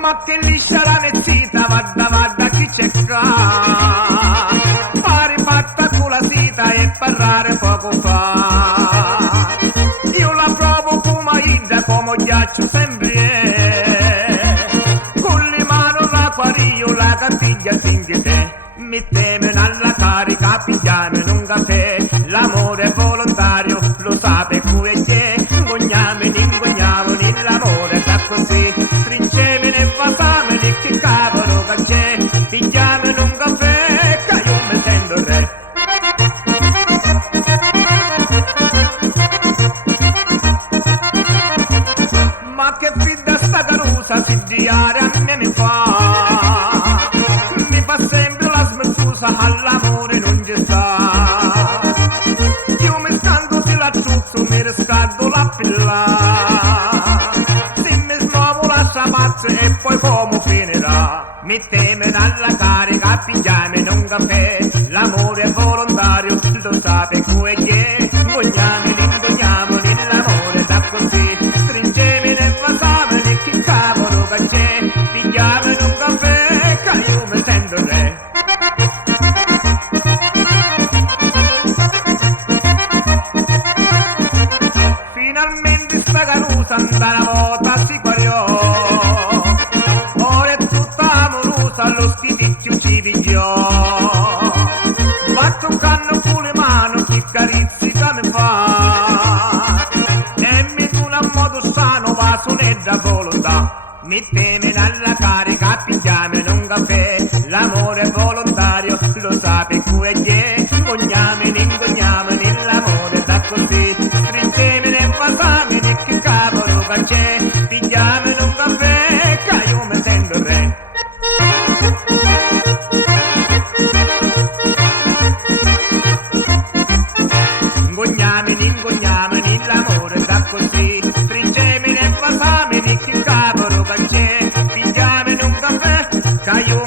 Ma che liscia la mezzita, guarda chi c'è qua. Pari fatta con la sita e parlare poco fa. Io la provo come idra, come ghiaccio sempre. Con le mani l'acqua io la cattiglia singete. Metteme alla carica, pigliame in un caffè. L'amore è volontario, lo sape come c'è. Ingogniamo, l'amore sta così. Stringeme fasame, che cavolo che c'è. Pigliame in un caffè, che io mi sento re. Ma che fidda sta carusa, si girare a me mi fa. Mi fa sempre la smerzusa, all'amore non ci sta. Io mi scaldo se la ciuzzo, mi riscaldo la pilla. Se mi smuovo lascia pazza e poi come finirà? Metteme alla carica, pigliame in un caffè. L'amore è volontario, lo sape come è. Ingogniamo, l'amore sta così. Stringeme nel fasame, che cavolo che c'è. Pigliame in un caffè, che io mi sento re. Finalmente sta carusa andare una volta si guariò. Ora è tutta amorosa, lo schiticchio ci pigliò. Batto un canno con le mani, che carizzi che mi fa. E mi duna a modo sano, va soneggia volontà. Metteme alla carica, pigliame in un caffè. L'amore è volontario, lo sape come è. Ingogniamo, l'amore sta così. Stringeme nel fasame, che cavolo che c'è. Pigliame in un caffè, che io mi sento re. Ingogniamo, l'amore sta così. Stringeme nel fasame, che cavolo che c'è. Pigliame in un caffè, che io